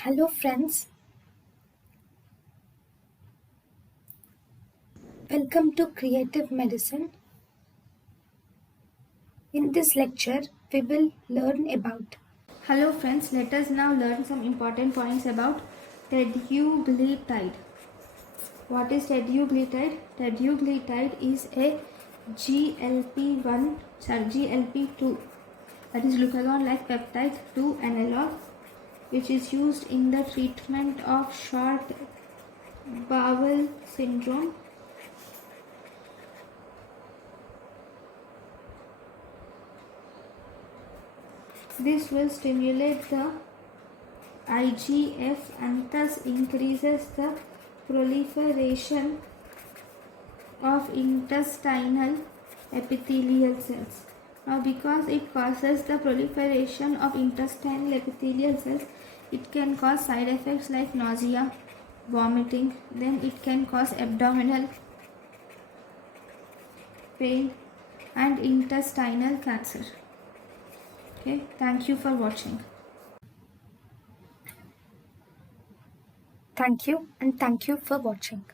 Hello friends, welcome to Creative Medicine. In this lecture, we will learn about. Hello friends, let us now learn some important points about teduglitide. What is teduglitide? Teduglitide is a GLP-2, that is glucagon-like peptide 2 analog, which is used in the treatment of short bowel syndrome. This will stimulate the IGF and thus increases the proliferation of intestinal epithelial cells. Now, because it causes the proliferation of intestinal epithelial cells, it can cause side effects like nausea, vomiting, then it can cause abdominal pain and intestinal cancer. Okay, thank you for watching. Thank you and thank you for watching.